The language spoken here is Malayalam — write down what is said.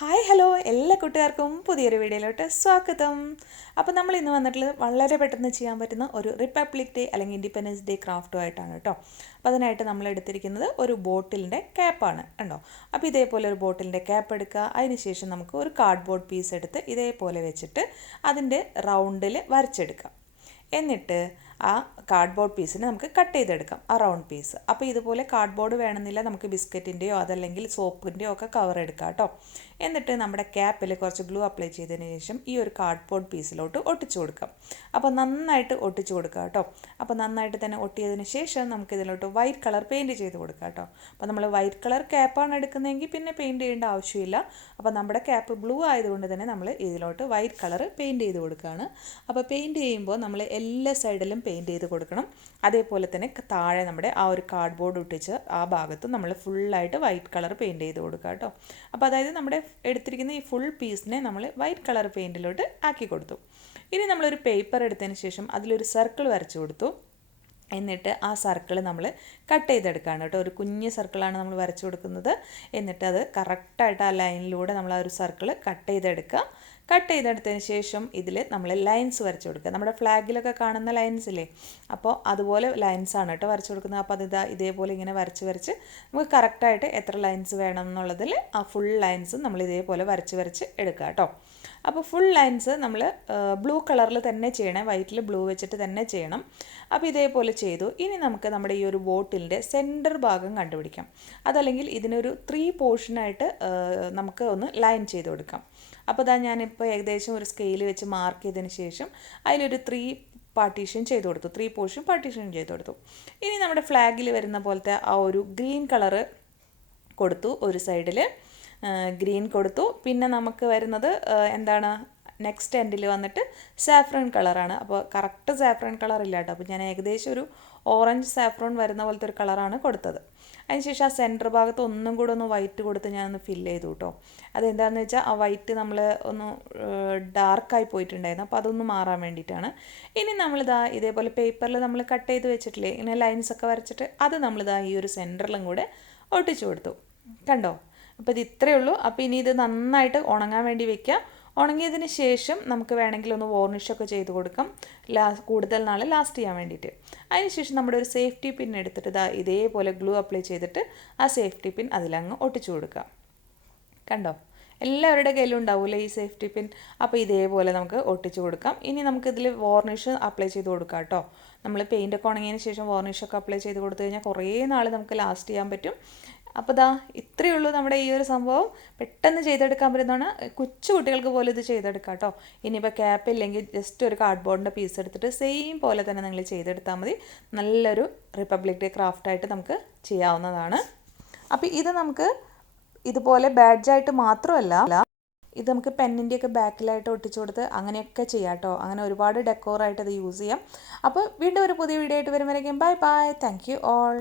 ഹായ് ഹലോ എല്ലാ കൂട്ടുകാർക്കും പുതിയൊരു വീഡിയോയിലോട്ട് സ്വാഗതം. അപ്പോൾ നമ്മൾ ഇന്ന് വന്നിട്ടുള്ളത് വളരെ പെട്ടെന്ന് ചെയ്യാൻ പറ്റുന്ന ഒരു റിപ്പബ്ലിക് ഡേ അല്ലെങ്കിൽ ഇൻഡിപെൻഡൻസ് ഡേ ക്രാഫ്റ്റുമായിട്ടാണ് കേട്ടോ. അപ്പോൾ അതിനായിട്ട് നമ്മൾ എടുത്തിരിക്കുന്നത് ഒരു ബോട്ടിലിൻ്റെ ക്യാപ്പാണ് കണ്ടോ. അപ്പോൾ ഇതേപോലെ ഒരു ബോട്ടിലിൻ്റെ ക്യാപ്പ് എടുക്കുക. അതിനുശേഷം നമുക്ക് ഒരു കാർഡ്ബോർഡ് പീസ് എടുത്ത് ഇതേപോലെ വെച്ചിട്ട് അതിൻ്റെ റൗണ്ടിൽ വരച്ചെടുക്കാം. എന്നിട്ട് ആ കാർഡ്ബോർഡ് പീസിനെ നമുക്ക് കട്ട് ചെയ്തെടുക്കാം, ആ റൗണ്ട് പീസ്. അപ്പോൾ ഇതുപോലെ കാർഡ്ബോർഡ് വേണമെന്നില്ല, നമുക്ക് ബിസ്ക്കറ്റിൻ്റെയോ അതല്ലെങ്കിൽ സോപ്പിൻ്റെയോ ഒക്കെ കവർ എടുക്കാം കേട്ടോ. എന്നിട്ട് നമ്മുടെ ക്യാപ്പിൽ കുറച്ച് ഗ്ലൂ അപ്ലൈ ചെയ്തതിന് ശേഷം ഈ ഒരു കാർഡ്ബോർഡ് പീസിലോട്ട് ഒട്ടിച്ചു കൊടുക്കാം. അപ്പോൾ നന്നായിട്ട് ഒട്ടിച്ചു കൊടുക്കുക കേട്ടോ. അപ്പോൾ നന്നായിട്ട് തന്നെ ഒട്ടിയതിന് ശേഷം നമുക്ക് ഇതിലോട്ട് വൈറ്റ് കളർ പെയിൻറ്റ് ചെയ്ത് കൊടുക്കാം കേട്ടോ. അപ്പോൾ നമ്മൾ വൈറ്റ് കളർ ക്യാപ്പാണ് എടുക്കുന്നതെങ്കിൽ പിന്നെ പെയിൻറ്റ് ചെയ്യേണ്ട ആവശ്യമില്ല. അപ്പോൾ നമ്മുടെ ക്യാപ്പ് ബ്ലൂ ആയതുകൊണ്ട് തന്നെ നമ്മൾ ഇതിലോട്ട് വൈറ്റ് കളർ പെയിൻറ്റ് ചെയ്ത് കൊടുക്കുകയാണ്. അപ്പോൾ പെയിൻറ്റ് ചെയ്യുമ്പോൾ നമ്മൾ എല്ലാ സൈഡിലും പെയിൻറ്റ് ചെയ്ത് കൊടുക്കണം. അതേപോലെ തന്നെ താഴെ നമ്മുടെ ആ ഒരു കാർഡ്ബോർഡ് ഒട്ടിച്ച് ആ ഭാഗത്ത് നമ്മൾ ഫുള്ളായിട്ട് വൈറ്റ് കളർ പെയിൻറ്റ് ചെയ്ത് കൊടുക്കുക കേട്ടോ. അപ്പോൾ അതായത് നമ്മുടെ എടുത്തിരിക്കുന്ന ഈ ഫുൾ പീസിനെ നമ്മൾ വൈറ്റ് കളർ പെയിൻറ്റിലോട്ട് ആക്കി കൊടുത്തു. ഇനി നമ്മളൊരു പേപ്പർ എടുത്തതിന് ശേഷം അതിലൊരു സർക്കിൾ വരച്ചു കൊടുത്തു. എന്നിട്ട് ആ സർക്കിൾ നമ്മൾ കട്ട് ചെയ്തെടുക്കുകയാണ് കേട്ടോ. ഒരു കുഞ്ഞ് സർക്കിളാണ് നമ്മൾ വരച്ചു കൊടുക്കുന്നത്. എന്നിട്ട് അത് കറക്റ്റായിട്ട് ആ ലൈനിലൂടെ നമ്മൾ ആ ഒരു സർക്കിൾ കട്ട് ചെയ്തെടുക്കുക. കട്ട് ചെയ്തെടുത്തതിന് ശേഷം ഇതിൽ നമ്മൾ ലൈൻസ് വരച്ചു കൊടുക്കുക. നമ്മുടെ ഫ്ലാഗിലൊക്കെ കാണുന്ന ലൈൻസ് ഇല്ലേ, അപ്പോൾ അതുപോലെ ലൈൻസാണ് കേട്ടോ വരച്ചു കൊടുക്കുന്നത്. അപ്പോൾ അത് ഇതേപോലെ ഇങ്ങനെ വരച്ച് നമുക്ക് കറക്റ്റായിട്ട് എത്ര ലൈൻസ് വേണം എന്നുള്ളതിൽ ആ ഫുൾ ലൈൻസ് നമ്മൾ ഇതേപോലെ വരച്ച് എടുക്കുക കേട്ടോ. അപ്പോൾ ഫുൾ ലൈൻസ് നമ്മൾ ബ്ലൂ കളറിൽ തന്നെ ചെയ്യണം, വൈറ്റിൽ ബ്ലൂ വെച്ചിട്ട് തന്നെ ചെയ്യണം. അപ്പോൾ ഇതേപോലെ ചെയ്തു. ഇനി നമുക്ക് നമ്മുടെ ഈ ഒരു ബോട്ടിലിൻ്റെ സെൻറ്റർ ഭാഗം കണ്ടുപിടിക്കാം. അതല്ലെങ്കിൽ ഇതിനൊരു 3 പോർഷനായിട്ട് നമുക്ക് ഒന്ന് ലൈൻ ചെയ്ത് കൊടുക്കാം. അപ്പോൾ ഞാനിപ്പോൾ ഏകദേശം ഒരു സ്കെയിൽ വെച്ച് മാർക്ക് ചെയ്തതിന് ശേഷം അതിലൊരു 3 പാർട്ടീഷൻ ചെയ്ത് കൊടുത്തു, 3 പോർഷൻ പാർട്ടീഷൻ ചെയ്ത് കൊടുത്തു. ഇനി നമ്മുടെ ഫ്ലാഗിൽ വരുന്ന പോലത്തെ ആ ഒരു ഗ്രീൻ കളറ് കൊടുത്തു, ഒരു സൈഡിൽ ഗ്രീൻ കൊടുത്തു. പിന്നെ നമുക്ക് വരുന്നത് എന്താണ്, നെക്സ്റ്റ് എൻഡിൽ വന്നിട്ട് സാഫ്രൺ കളറാണ്. അപ്പോൾ കറക്റ്റ് സാഫ്രൺ കളർ ഇല്ല കേട്ടോ. അപ്പോൾ ഞാൻ ഏകദേശം ഒരു ഓറഞ്ച് സാഫ്രോൺ വരുന്ന പോലത്തെ ഒരു കളറാണ് കൊടുത്തത്. അതിനുശേഷം ആ സെൻറ്റർ ഭാഗത്ത് ഒന്നും കൂടെ ഒന്ന് വൈറ്റ് കൊടുത്ത് ഞാനൊന്ന് ഫില്ല് ചെയ്തു കേട്ടോ. അതെന്താണെന്ന് വെച്ചാൽ ആ വൈറ്റ് നമ്മൾ ഒന്ന് ഡാർക്കായി പോയിട്ടുണ്ടായിരുന്നു, അപ്പോൾ അതൊന്ന് മാറാൻ വേണ്ടിയിട്ടാണ്. ഇനി ഇതേപോലെ പേപ്പറിൽ നമ്മൾ കട്ട് ചെയ്ത് വെച്ചിട്ടില്ലേ ഇങ്ങനെ ലൈൻസൊക്കെ വരച്ചിട്ട് അത് ഈ ഒരു സെൻറ്ററിലും കൂടെ ഒട്ടിച്ചു കൊടുത്തു കണ്ടോ. അപ്പോൾ ഇത് ഇത്രയേ ഉള്ളൂ. അപ്പോൾ ഇനി ഇത് നന്നായിട്ട് ഉണങ്ങാൻ വേണ്ടി വെക്കാം. ഉണങ്ങിയതിന് ശേഷം നമുക്ക് വേണമെങ്കിൽ ഒന്ന് വാർണിഷൊക്കെ ചെയ്ത് കൊടുക്കാം, കൂടുതൽ നാൾ ലാസ്റ്റ് ചെയ്യാൻ വേണ്ടിയിട്ട്. അതിനുശേഷം നമ്മുടെ ഒരു സേഫ്റ്റി പിൻ എടുത്തിട്ട് ഇതേപോലെ ഗ്ലൂ അപ്ലൈ ചെയ്തിട്ട് ആ സേഫ്റ്റി പിൻ അതിലങ്ങ് ഒട്ടിച്ചു കൊടുക്കാം കണ്ടോ. എല്ലാവരുടെ കയ്യിലും ഉണ്ടാവില്ല ഈ സേഫ്റ്റി പിൻ. അപ്പോൾ ഇതേപോലെ നമുക്ക് ഒട്ടിച്ചു കൊടുക്കാം. ഇനി നമുക്കിതിൽ വാർണിഷ് അപ്ലൈ ചെയ്ത് കൊടുക്കാം കേട്ടോ. നമ്മൾ പെയിൻ്റൊക്കെ ഉണങ്ങിയതിന് ശേഷം വാർണിഷൊക്കെ അപ്ലൈ ചെയ്ത് കൊടുത്തു കഴിഞ്ഞാൽ കുറേ നാൾ നമുക്ക് ലാസ്റ്റ് ചെയ്യാൻ പറ്റും. അപ്പോൾ ഇത്രയേ ഉള്ളൂ നമ്മുടെ ഈ ഒരു സംഭവം. പെട്ടെന്ന് ചെയ്തെടുക്കാൻ പറ്റുന്നതാണ്, കൊച്ചു കുട്ടികൾക്ക് പോലും ഇത് ചെയ്തെടുക്കാം കേട്ടോ. ഇനിയിപ്പോൾ ക്യാപ്പ് ഇല്ലെങ്കിൽ ജസ്റ്റ് ഒരു കാർഡ്ബോർഡിൻ്റെ പീസ് എടുത്തിട്ട് സെയിം പോലെ തന്നെ നിങ്ങൾ ചെയ്തെടുത്താൽ മതി. നല്ലൊരു റിപ്പബ്ലിക് ഡേ ക്രാഫ്റ്റായിട്ട് നമുക്ക് ചെയ്യാവുന്നതാണ്. അപ്പോൾ ഇത് നമുക്ക് ഇതുപോലെ ബാഡ്ജായിട്ട് മാത്രമല്ല, ഇത് നമുക്ക് പെന്നിൻ്റെയൊക്കെ ബാക്കിലായിട്ട് ഒട്ടിച്ചു കൊടുത്ത് അങ്ങനെയൊക്കെ ചെയ്യാം കേട്ടോ. അങ്ങനെ ഒരുപാട് ഡെക്കോറായിട്ട് ഇത് യൂസ് ചെയ്യാം. അപ്പോൾ വീണ്ടും ഒരു പുതിയ വീഡിയോ ആയിട്ട് വരുമ്പോഴേക്കും bye bye. Thank you all.